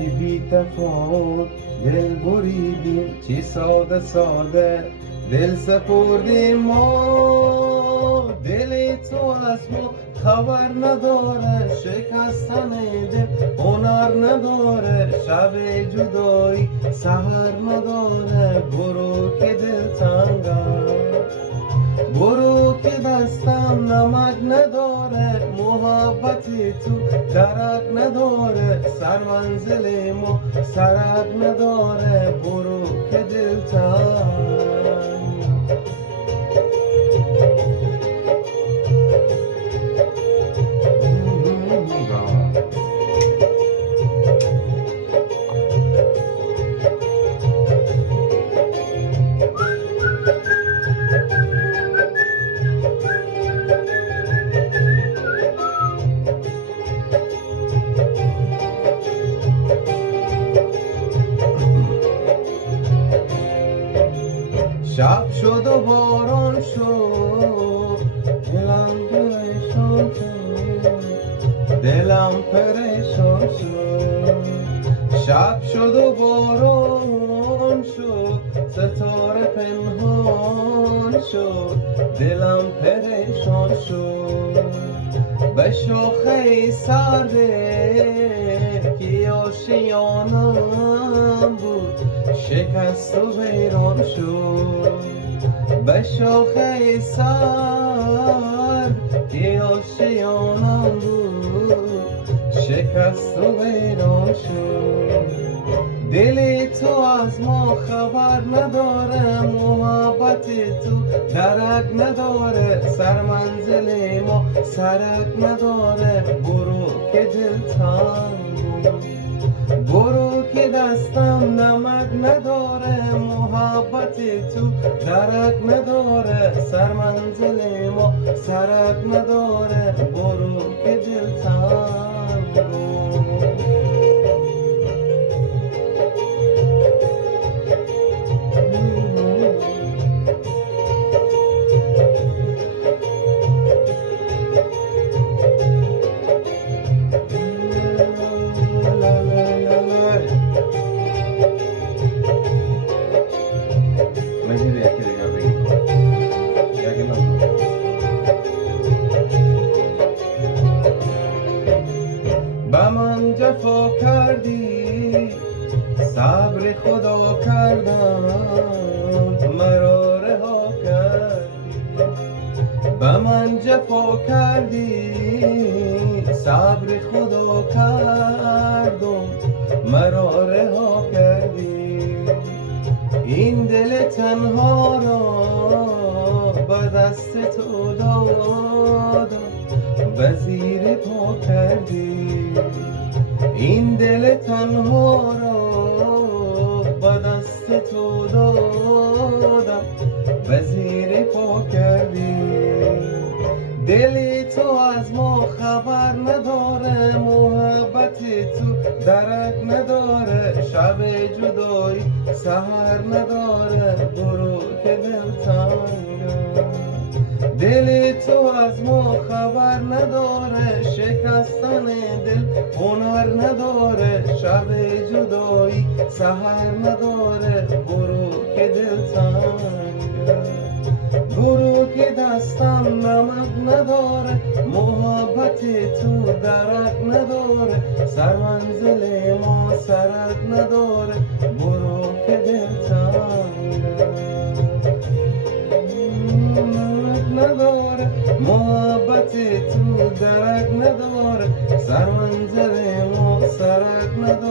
چی بی تفاوت دل بریدیم، چی ساده ساده دل سپردیم ما. دل تو از ما خبر نداره، شکستن دل هنر نداره، شب جدایی سحر نداره. برو که دل تنگم، برو که دستم نمک نداره، محبت تو درک نداره، سر منزل ما سرک نداره. برو که دل تنگ. شب شد و باران شد، دلم پریشان شد، دلم پریشان شد. شب شد و باران شد، ستاره پنهان شد، دلم پریشان شد. به شاخه سرده که آشیانم بود، شکست و ویران شد. به شاخه سر که آشیانم بود، شکست و ویران شد. دل تو از ما خبر نداره، محبت تو درک نداره، سر منزل ما سرک نداره. برو که دل تنگ، برو که دستم نمک نداره، محبت تو درک نداره، سر منزل ما سرک نداره. برو که دل تنگ. به من جفا کردی، صبر خدا کردم، مرا رها کردی. به من جفا کردی، صبر خدا کردم، مرا رها کردی. این دل تنها را به دست تو دادم، به زیر پا کردی. این دل تنها را به دست تو دادم، به زیر پا کردی. دل تو از ما خبر نداره، محبت تو درک نداره، شب جدایی سحر نداره. برو که دل تنگم، دل تو از ما خبر نداره، شکستن دل هنر نداره، شب جدایی سحر نداره. برو که دل تنگم، برو که دستم نمک نداره، محبت تو درک نداره، سر منزل ما سرک نداره. برو که دل تنگم، نداره، محبت تو درک نداره، سر منزل ما سرک نداره.